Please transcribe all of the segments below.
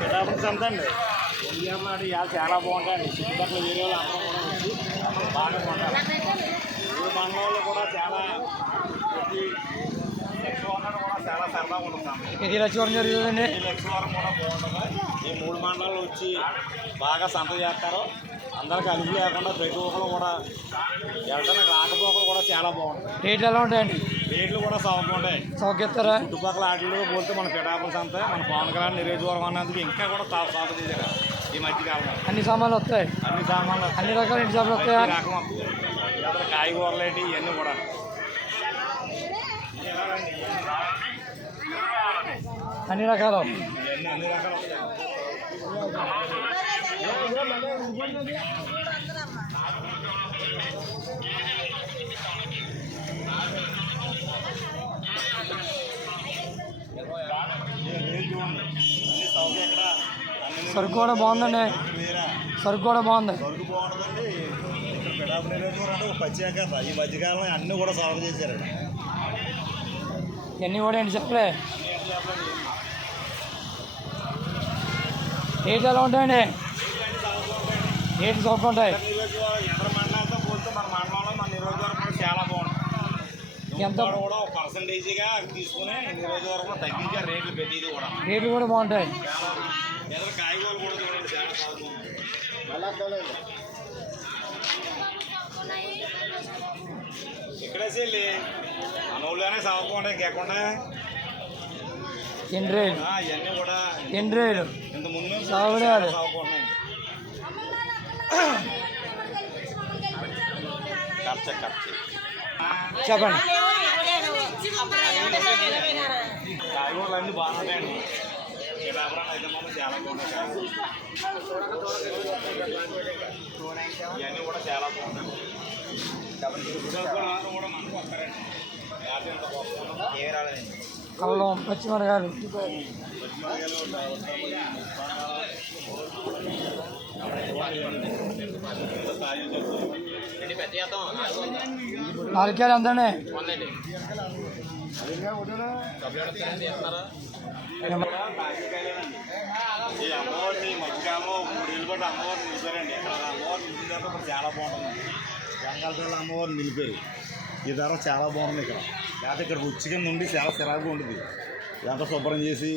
పిఠాపురం అంతండి మాట ఇవాళ చాలా బాగుంటాయండి. చుట్టుపక్కల వేరే వాళ్ళు అందరూ కూడా వచ్చి బాగా కొంటారు. ఈ మండలంలో కూడా చాలా ప్రతి లక్ష్మీవారం కూడా చాలా సరదాగా ఉంటుంది. ఇది లక్ష్మీవారం జరుగుతుందండి. ఈ లక్ష్మీవారం కూడా బాగుంటుంది. ఈ 3 మండలాలు వచ్చి బాగా సంత చేస్తారు. అందరికి అలుపు లేకుండా ప్రతి ఒక్కరు కూడా ఎవరైనా రాకపోకలు కూడా చాలా బాగుంటాయి. రేట్లు ఎలా ఉంటాయండి? రేట్లు కూడా సౌకర్యం సౌకర్యస్తారా? చుట్టుపక్కల వాటిలో పోతే మన పిఠాపురం సంత మన పవన్ కళ్యాణ్ నియోజకవర్గం అన్నందుకు ఇంకా కూడా సాగు చేశారు ఈ మధ్యకాలంలో. అన్ని సామాన్లు వస్తాయి. అన్ని సామాన్లు అన్ని రకాల ఇంటి సామాన్లు వస్తాయా? రకం వస్తాయి. కాయగూరలు ఏంటి ఇవన్నీ కూడా అన్ని రకాలు అన్ని రకాలు వస్తాయి. సరుకు కూడా బాగుందండి. సరుకు కూడా బాగుంది. సరుకు బాగుంటుందండి. ఇక్కడ పిఠాపురం నియోజకవర్గం అంటే ఒక ప్రత్యేకత. ఈ మధ్యకాలంలో అన్నీ కూడా సాగు చేశారండి. ఇవన్నీ కూడా ఏంటి చెప్పలే రేట్లు ఎలా ఉంటాయండి? రేట్లు సరుకు ఉంటాయి. ఇతర మండలాలతో పోలిస్తే మన మండలంలో మన నియోజకవర్గం కూడా చాలా బాగుంటుంది. ఎంత కూడా ఒక పర్సంటేజ్గా తీసుకుని నియోజకవర్గం తగ్గించే రేట్లు పెట్టేది కూడా రేట్లు కూడా బాగుంటాయి. ఎదురు కాయగూరలు కూడా చూడండి చాలా బాగుంది. ఇక్కడేసి వెళ్ళి మనవుల్లోనే సాగుకుండా ఇంకెక్కడ ఎన్ని రేలు ఇవన్నీ కూడా ఎన్ని రేలు ఇంత ముందు సాగులేదు. సాగుకుంటున్నాయి. ఖర్చు చెప్పండి. కాయగూరలు అన్నీ బాగుంటాయండి. పిఠాపురం అయితే మనం చాలా బాగుంటాయి. ఇవన్నీ కూడా చాలా బాగుంటాయి. కూడా మనకు వస్తారండి. ఏ రాలేదండి. అల్లం పచ్చిమిరకాయలు నాలుగేళ్ళు ఎంతండి? ఈ అమ్మవారిని మధ్యకాలంలో 3 ఏళ్ళు బట్టి అమ్మవారిని నిలిపారండి. ఇక్కడ అమ్మవారిని నిలిపిన తర్వాత చాలా బాగుంటుంది. వెంకటపల్లి అమ్మవారిని నిలిపారు. ఈ ధర చాలా బాగుంది. లేకపోతే ఇక్కడ రుచి కింద ఉండి చాలా సిరాగా ఉంటుంది. ఎంత శుభ్రం చేసి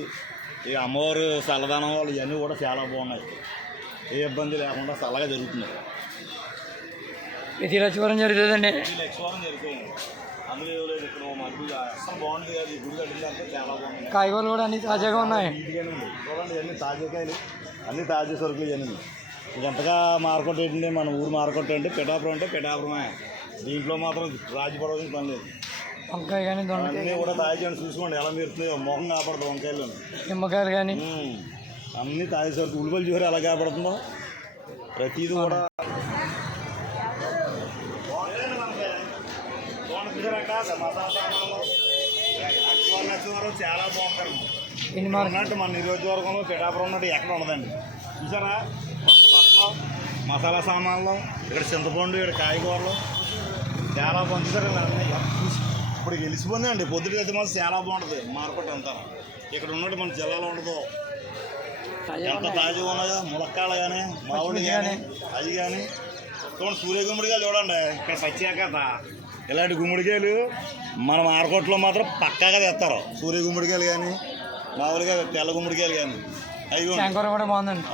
ఈ అమ్మవారు చల్లదనం వాళ్ళు ఇవన్నీ కూడా చాలా బాగున్నాయి. ఏ ఇబ్బంది లేకుండా చల్లగా జరుగుతున్నాయి. ఇది లక్ష్మీవారం జరుగుతుందండి. ఈ లక్ష్మీవారం జరిగిపోయింది. అందులో లేదు ఇక్కడ మధ్య అసలు బాగుంటుంది కదా. ఈ గుడి కట్టిందంటే చాలా బాగుంది. కాయగూరలు కూడా అన్ని తాజాగా ఉన్నాయి. నీట్గానే ఉంది. చూడండి ఇవన్నీ తాజాకాయలు అన్నీ తాజా సరుకులు ఇవన్నీ. ఎంతగా మార్కెట్ ఏంటంటే మన ఊరు మార్కెట్ అంటే పిఠాపురమే. దీంట్లో మాత్రం రాజీపడవలసిన పని లేదు. వంకాయ కానీ అన్నీ కూడా తాజా చూసుకోండి ఎలా మీరుతున్నాయో. మొహం కాపాడుతుంది వంకాయలు నిమ్మకాయలు కానీ అన్నీ తాజా సరుకు. ఉల్లిపల్లి చూసారు ఎలా కాపాడుతుందో ప్రతిదీ కూడా. మసాలా సామాన్లు లక్ష్మీవారం చాలా బాగుంటారు. ఉన్నట్టు మన నియోజకవర్గంలో పిఠాపురం ఉన్నట్టు ఎక్కడ ఉండదండి. చూసారా కొత్త బట్టలు మసాలా సామాన్లు ఇక్కడ చింతపండు ఇక్కడ కాయగూరలు చాలా బాగుంటుంది. ఇప్పుడు గెలిచిపోయిందండి. పొద్దుటైతే మాత్రం చాలా బాగుంటుంది మార్కెట్ అంతా. ఇక్కడ ఉన్నట్టు మన జిల్లాలో ఉండదు. ఎంత తాజాగా ఉన్నాయో ములక్కాయలు కానీ మామిడి కానీ అది కానీ. చూడండి సూర్య గుమ్మడికాయలు చూడండి. ఇక్కడ ప్రత్యేకత ఇలాంటి గుమ్మడికాయలు మన మార్కెట్లో మాత్రం పక్కాగా తెస్తారు. సూర్య గుమ్మడికాయలు కానీ మామూలుగా తెల్ల గుమ్మడికాయలు కానీ అవి కూడా బాగుందండి.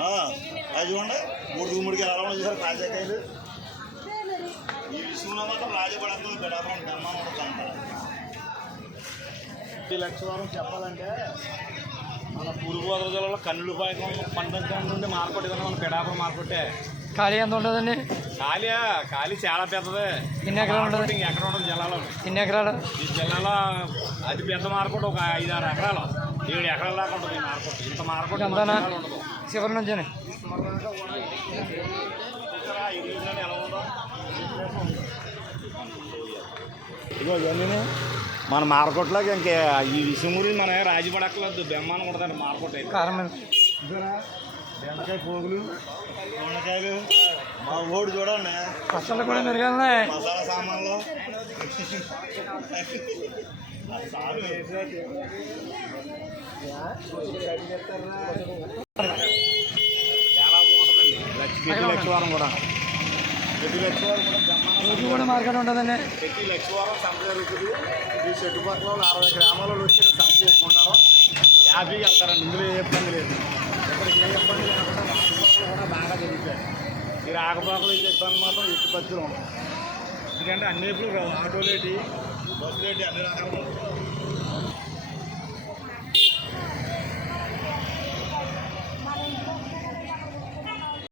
అది చూడండి 3 గుమ్మడికాయలు అలా చూసారు తాజాకాయలు. ఈ విషయంలో మాత్రం రాజపడుతుంది. పిఠాపురం బ్రహ్మాండం ఉంటుంది. ఈ లక్ష్మీవారం చెప్పాలంటే మన తూర్పుగోదావరి జిల్లాలో కన్నులపాయకం పంటం నుండి మార్కెట్ ఏదైనా మన పిఠాపురం మార్కెట్టే. ఖాళీ ఎంత ఉంటుందండి? ఖాళీ చాలా పెద్దదే. ఎన్ని ఎకరాలు ఉంటుంది? ఎక్కడ ఉంటుంది జిల్లాలో? ఎన్ని ఎకరాలు? ఈ జిల్లాలో అతి పెద్ద మార్కెట్ ఒక 5-6 ఎకరాలు 7 ఎకరాల దాకా ఉంటుంది ఈ మార్కెట్. ఇంత మార్కెట్ ఎంతనా? ఉండదు. చివరి నుంచి ఎలా ఉందో ఇదిగో ఇవన్నీ మన మార్కెట్లోకి ఇంకే ఈ విషయం గురించి మన రాజీపడక్కలేదు. బెమ్మానం ఉంటుందండి మార్కెట్ అయితే. కారం బెండకాయ పోగులు దొండకాయలు మా ఓడి చూడండి. పచ్చళ్ళు కూడా మెరుగలున్నాయి. మసాలా సామాన్లు ప్రతి లక్షవారం కూడా రోజు కూడా మార్కెట్ ఉంటుందండి. ప్రతి లక్షవారం సంత జరుగుతుంది. ఈ చుట్టుపక్కల 60 గ్రామాలలో వచ్చి ఇక్కడ సంత చేసుకుంటారు. హ్యాపీగా వెళ్తారండి. ఇందులో ఏ ఇబ్బంది లేదు. ఇక్కడ ఏ ఇబ్బంది లేకుండా రాకపోకలు కూడా బాగా జరుగుతాయి. ఈ రాకపోకలు ఈ ఇబ్బంది మాత్రం ఎట్టి పద్ధతిలో ఉంటుంది. ఎందుకంటే అన్ని ఇప్పుడు ఆటోలేటి బస్సులేటి అన్ని రకాలు